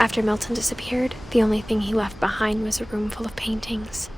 After Milton disappeared, the only thing he left behind was a room full of paintings.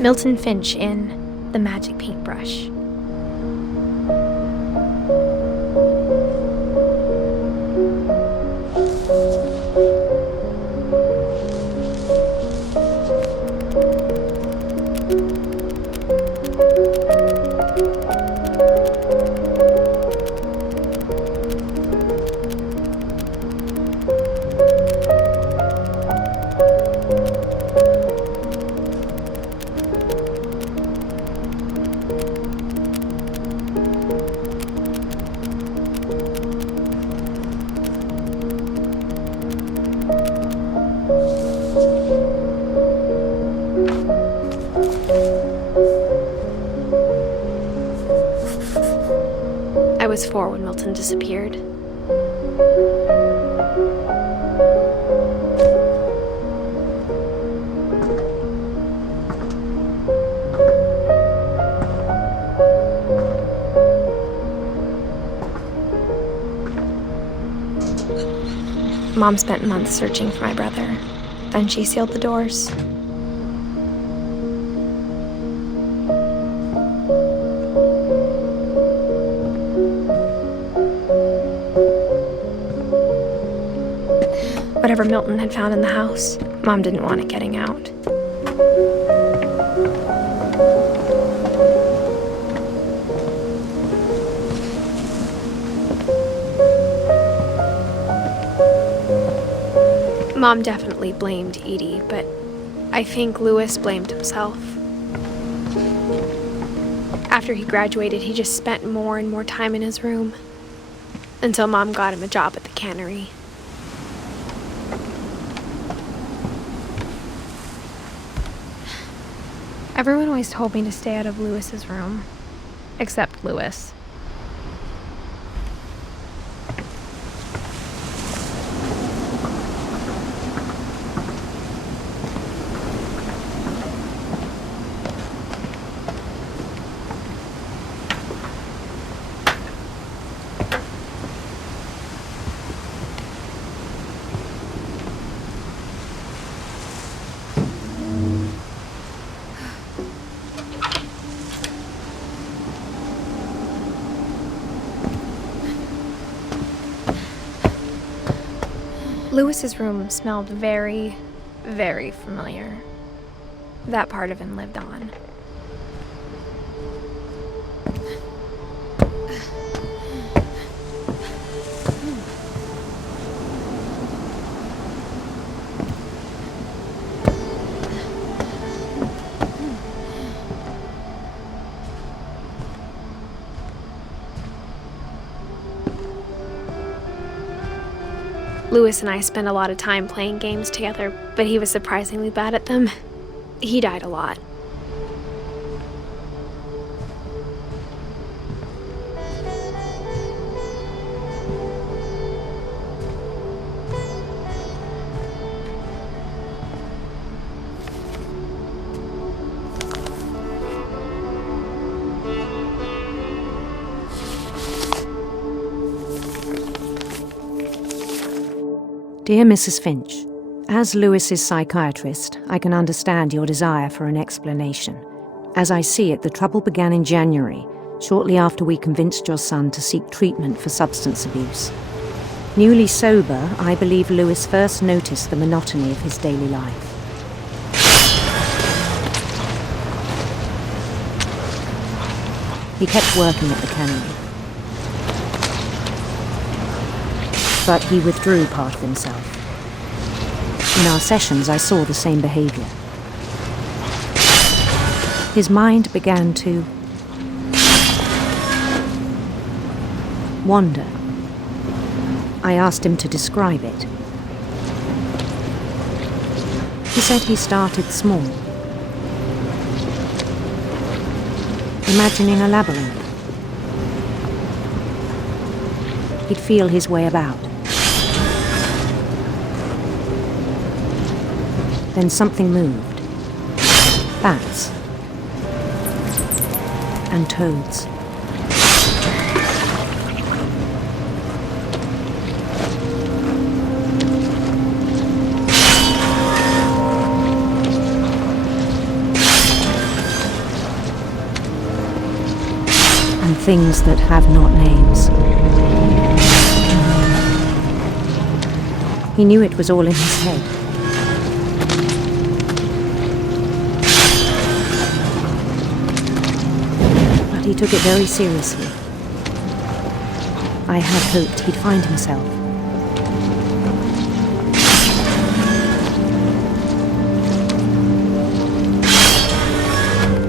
Milton Finch in The Magic Paintbrush. I was 4 when Milton disappeared. Mom spent months searching for my brother. Then she sealed the doors. Whatever Milton had found in the house, Mom didn't want it getting out. Mom definitely blamed Edie, but I think Louis blamed himself. After he graduated, he just spent more and more time in his room, until Mom got him a job at the cannery. Everyone always told me to stay out of Louis's room, except Louis. Louis's room smelled very, very familiar. That part of him lived on. Louis and I spent a lot of time playing games together, but he was surprisingly bad at them. He died a lot. Dear Mrs. Finch, as Louis's psychiatrist, I can understand your desire for an explanation. As I see it, the trouble began in January, shortly after we convinced your son to seek treatment for substance abuse. Newly sober, I believe Louis first noticed the monotony of his daily life. He kept working at the cannery. But he withdrew part of himself. In our sessions, I saw the same behavior. His mind began to wander. I asked him to describe it. He said he started small, imagining a labyrinth. He'd feel his way about. Then something moved. Bats. And toads. And things that have not names. He knew it was all in his head. But he took it very seriously. I had hoped he'd find himself.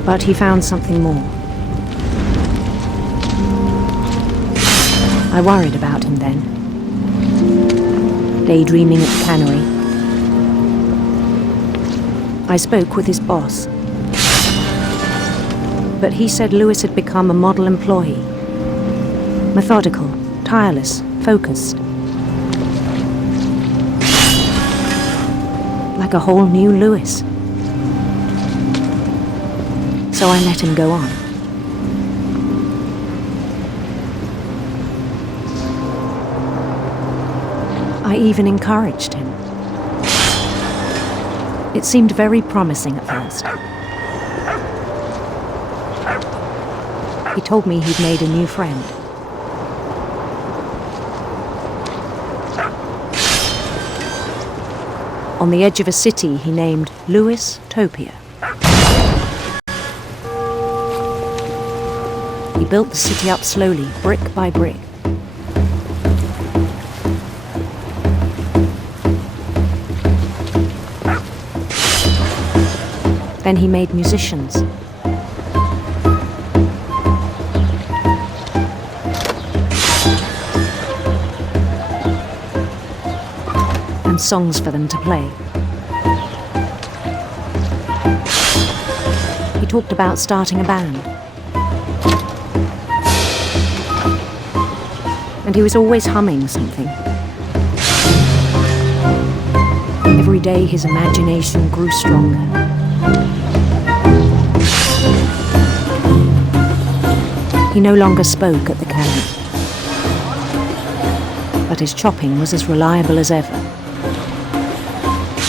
But he found something more. I worried about him then. Daydreaming at the cannery. I spoke with his boss. But he said Lewis had become a model employee. Methodical, tireless, focused. Like a whole new Lewis. So I let him go on. I even encouraged him. It seemed very promising at first. He told me he'd made a new friend. On the edge of a city he named Lewis Topia. He built the city up slowly, brick by brick. Then he made musicians. And songs for them to play. He talked about starting a band. And he was always humming something. Every day his imagination grew stronger. He no longer spoke at the cannery, but his chopping was as reliable as ever.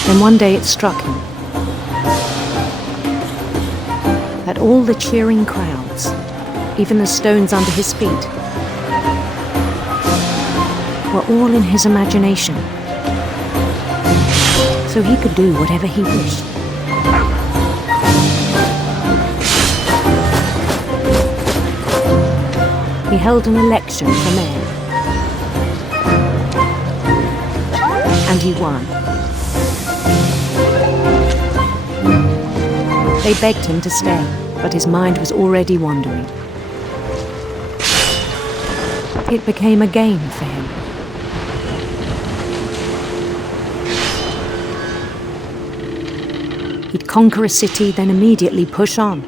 Then one day it struck him that all the cheering crowds, even the stones under his feet, were all in his imagination, so he could do whatever he wished. He held an election for mayor. And he won. They begged him to stay, but his mind was already wandering. It became a game for him. He'd conquer a city, then immediately push on.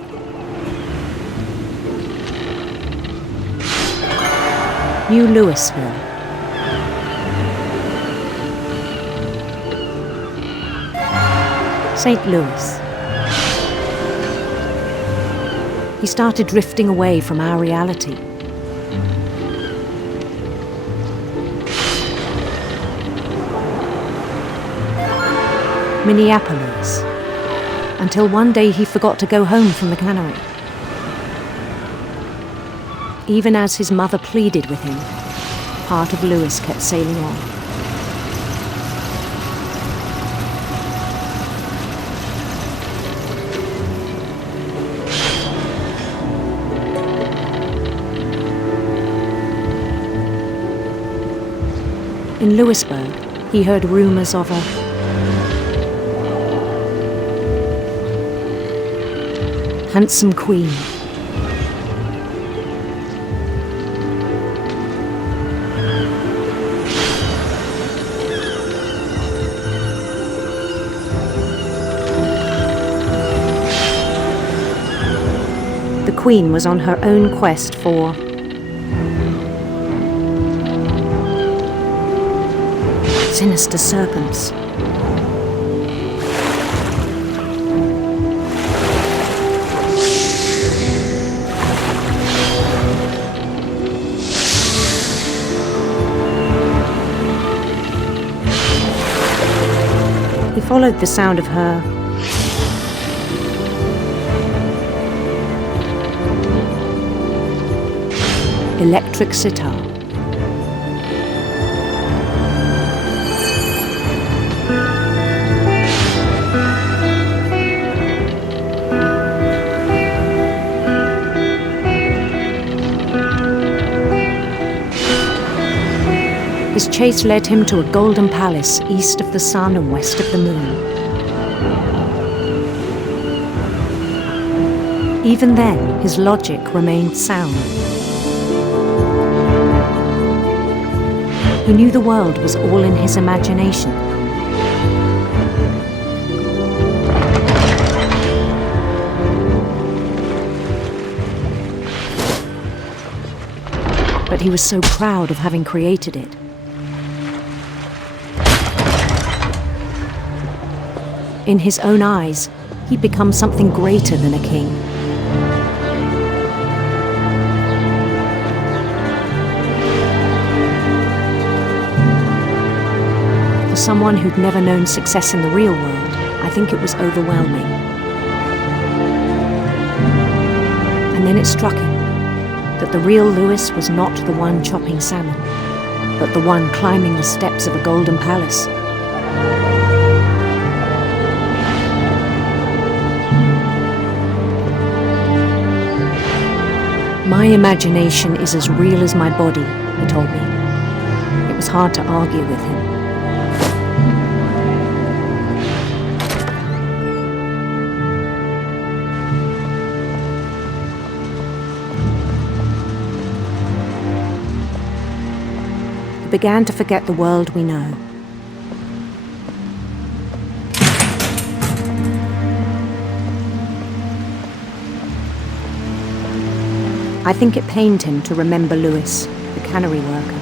New Louisville. St. Louis. He started drifting away from our reality. Minneapolis. Until one day he forgot to go home from the cannery. Even as his mother pleaded with him, part of Lewis kept sailing on. In Louisburg, he heard rumours of a handsome queen. The queen was on her own quest for sinister serpents. He followed the sound of her electric sitar. His chase led him to a golden palace east of the sun and west of the moon. Even then, his logic remained sound. He knew the world was all in his imagination. But he was so proud of having created it. In his own eyes, he'd become something greater than a king. For someone who'd never known success in the real world, I think it was overwhelming. And then it struck him that the real Louis was not the one chopping salmon, but the one climbing the steps of a golden palace. My imagination is as real as my body, he told me. It was hard to argue with him. He began to forget the world we know. I think it pained him to remember Louis, the cannery worker.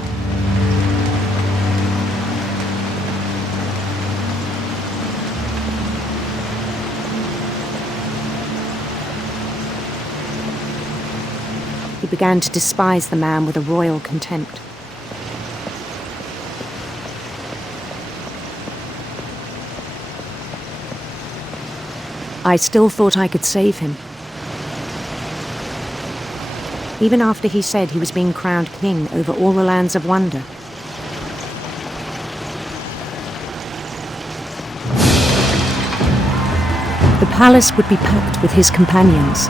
He began to despise the man with a royal contempt. I still thought I could save him. Even after he said he was being crowned king over all the lands of wonder. The palace would be packed with his companions.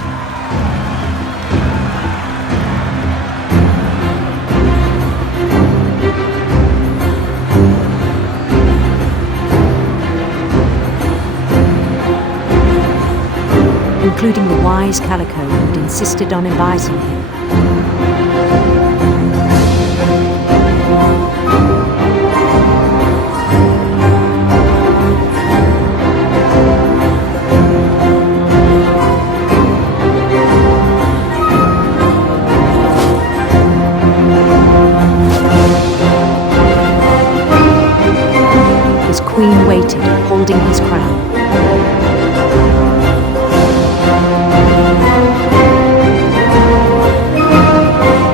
Including the wise Calico who'd insisted on advising him. His queen waited, holding his crown.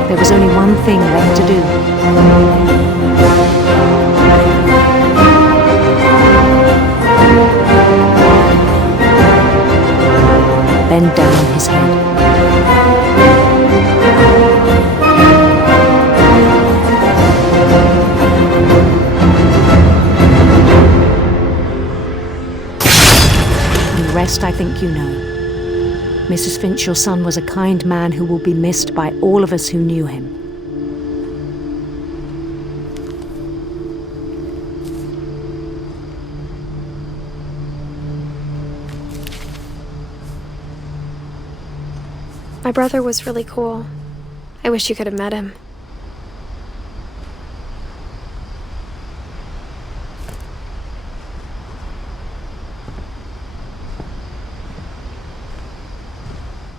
There was only one thing left to do. Bend down his head. And the rest I think you know. Mrs. Finch, your son was a kind man who will be missed by all of us who knew him. My brother was really cool. I wish you could have met him.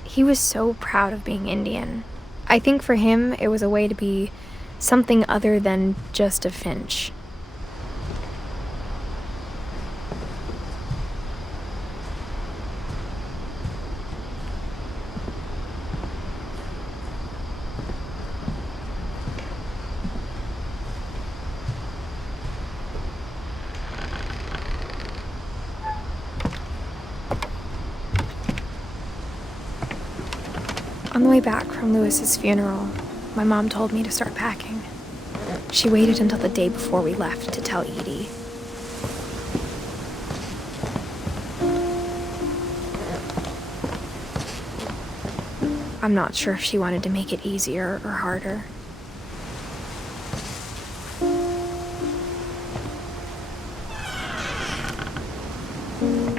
He was so proud of being Indian. I think for him, it was a way to be something other than just a Finch. On the way back from Lewis's funeral, my mom told me to start packing. She waited until the day before we left to tell Edie. I'm not sure if she wanted to make it easier or harder.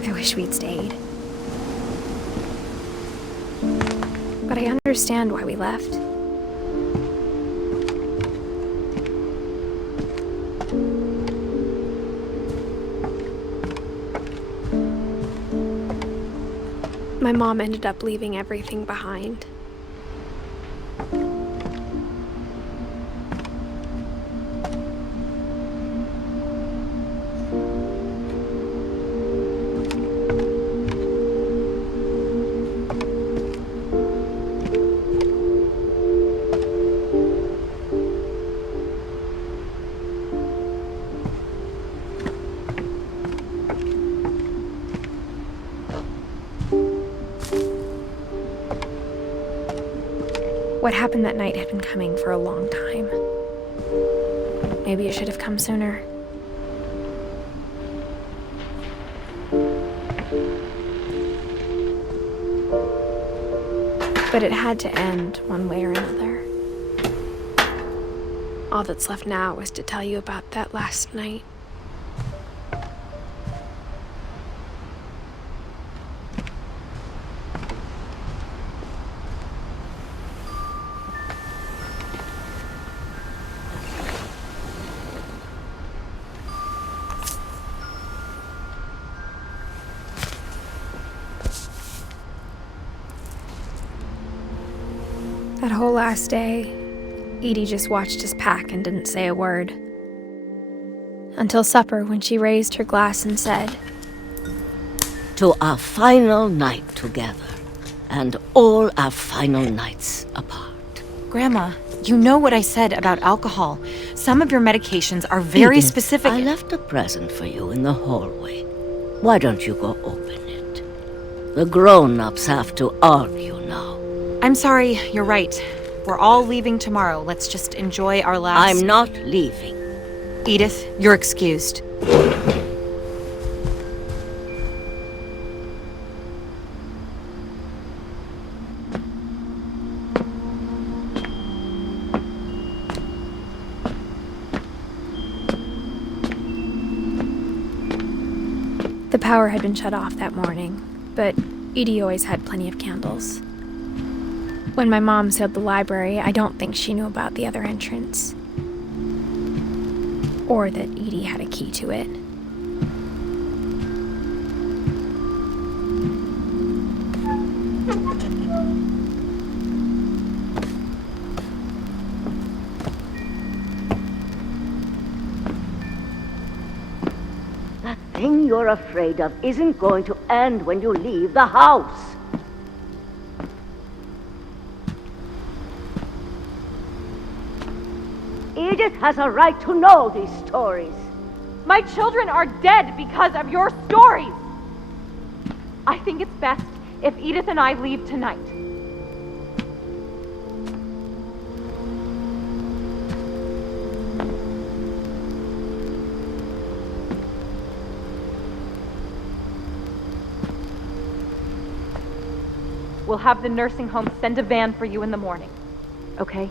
I wish we'd stayed. But I understand why we left. My mom ended up leaving everything behind. What happened that night had been coming for a long time. Maybe it should have come sooner. But it had to end one way or another. All that's left now is to tell you about that last night. That whole last day, Edie just watched us pack and didn't say a word. Until supper, when she raised her glass and said, "To our final night together, and all our final nights apart." Grandma, you know what I said about alcohol. Some of your medications are very Edith, specific. I left a present for you in the hallway. Why don't you go open it? The grown-ups have to argue now. I'm sorry, you're right. We're all leaving tomorrow. Let's just enjoy our last... I'm not leaving. Edith, you're excused. the power had been shut off that morning, but Edie always had plenty of candles. When my mom sealed the library, I don't think she knew about the other entrance. Or that Edie had a key to it. That thing you're afraid of isn't going to end when you leave the house. Edith has a right to know these stories. My children are dead because of your stories! I think it's best if Edith and I leave tonight. We'll have the nursing home send a van for you in the morning, okay?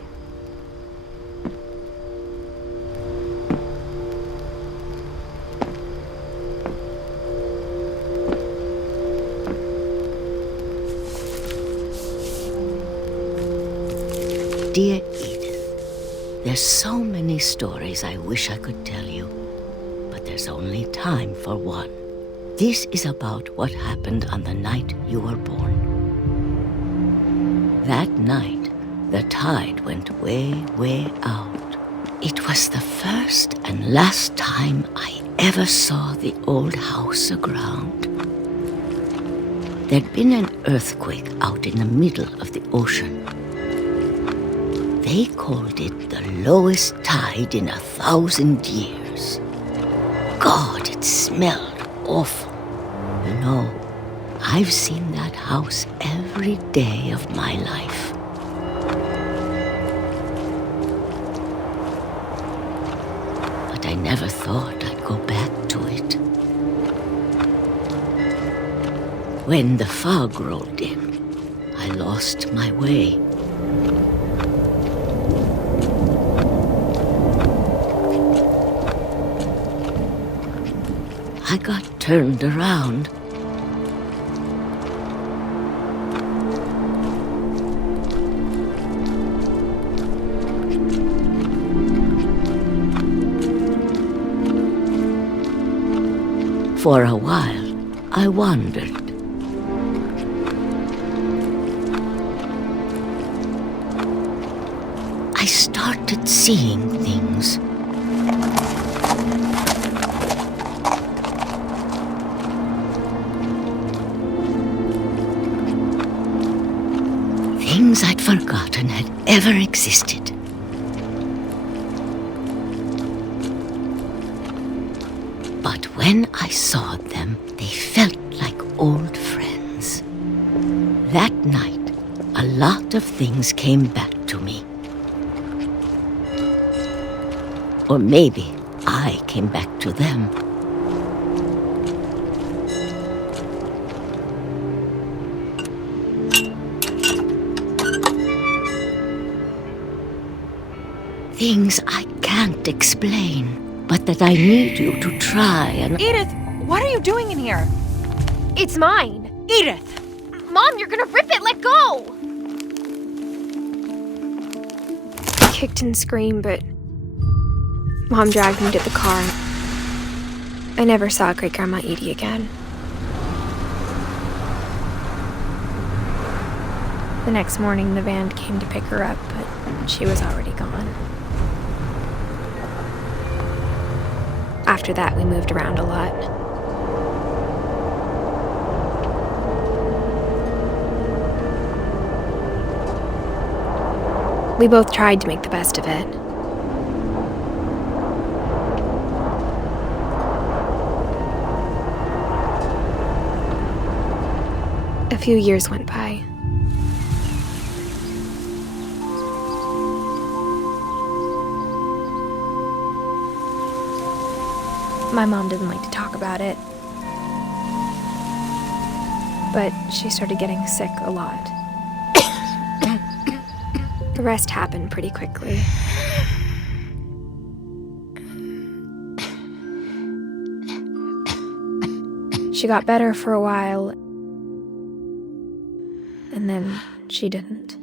Dear Edith, there's so many stories I wish I could tell you, but there's only time for one. This is about what happened on the night you were born. That night, the tide went way, way out. It was the first and last time I ever saw the old house aground. There'd been an earthquake out in the middle of the ocean. They called it the lowest tide in 1,000 years. God, it smelled awful. You know, I've seen that house every day of my life. But I never thought I'd go back to it. When the fog rolled in, I lost my way. I got turned around. For a while, I wandered. I started seeing things. Things I'd forgotten had ever existed. But when I saw them, they felt like old friends. That night, a lot of things came back to me. Or maybe I came back to them. Things I can't explain, but that I need you to try and... Edith, what are you doing in here? It's mine. Edith! Mom, you're gonna rip it! Let go! I kicked and screamed, but Mom dragged me to the car. I never saw Great-Grandma Edie again. The next morning, the van came to pick her up, but she was already gone. After that, we moved around a lot. We both tried to make the best of it. A few years went by. My mom didn't like to talk about it, but she started getting sick a lot. The rest happened pretty quickly. She got better for a while, and then she didn't.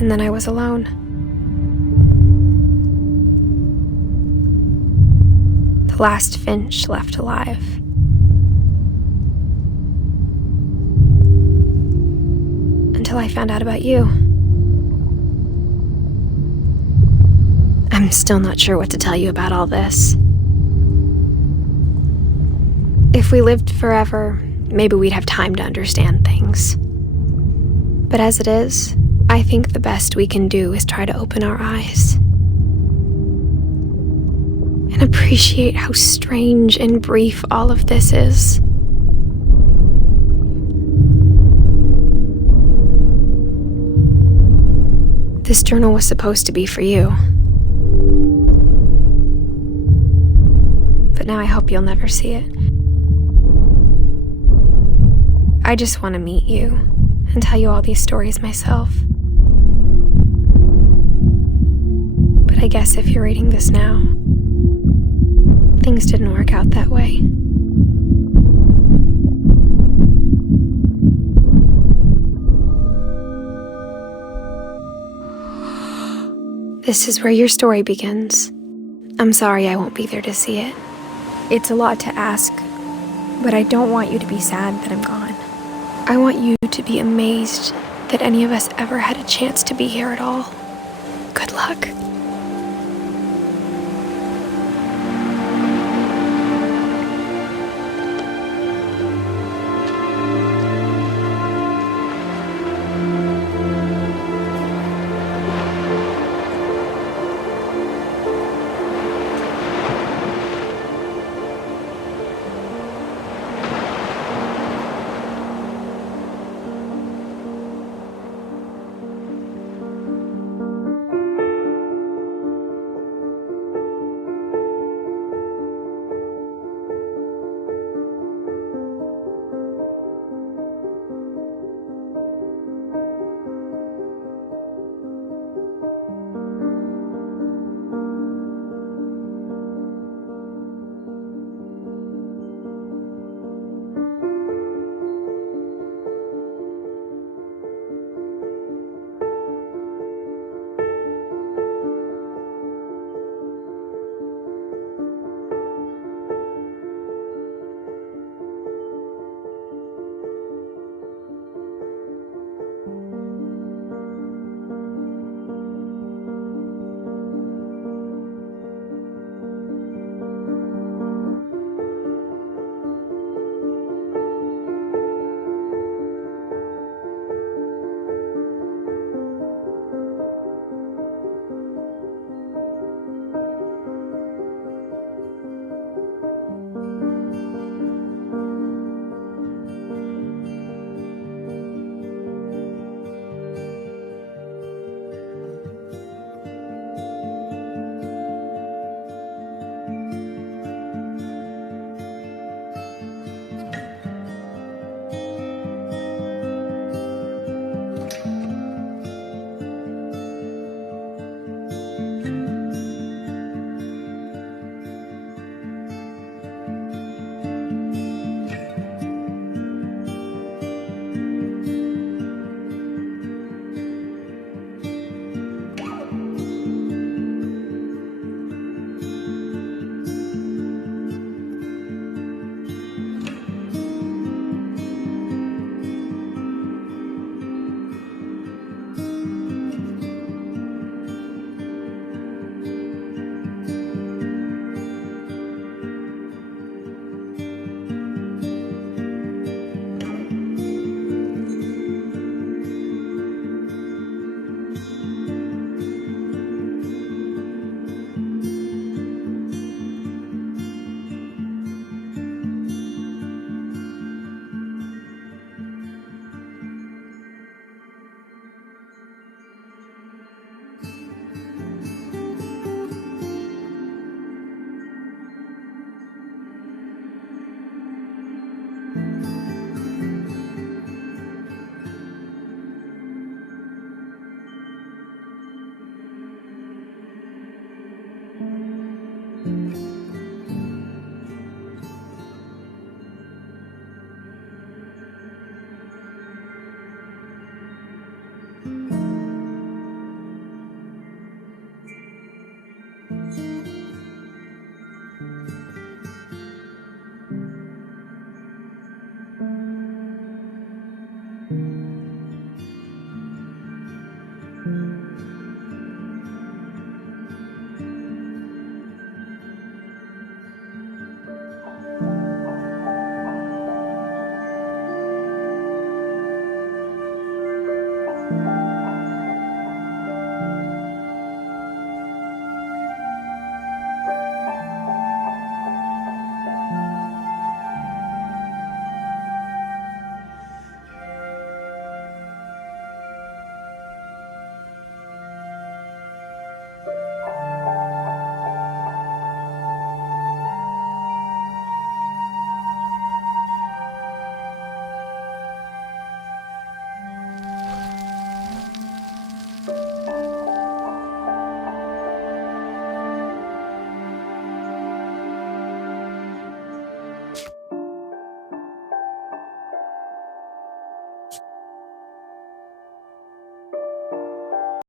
And then I was alone. The last Finch left alive. Until I found out about you. I'm still not sure what to tell you about all this. If we lived forever, maybe we'd have time to understand things. But as it is, I think the best we can do is try to open our eyes. And appreciate how strange and brief all of this is. This journal was supposed to be for you. But now I hope you'll never see it. I just want to meet you and tell you all these stories myself. But I guess if you're reading this now, things didn't work out that way. This is where your story begins. I'm sorry I won't be there to see it. It's a lot to ask, but I don't want you to be sad that I'm gone. I want you to be amazed that any of us ever had a chance to be here at all. Good luck.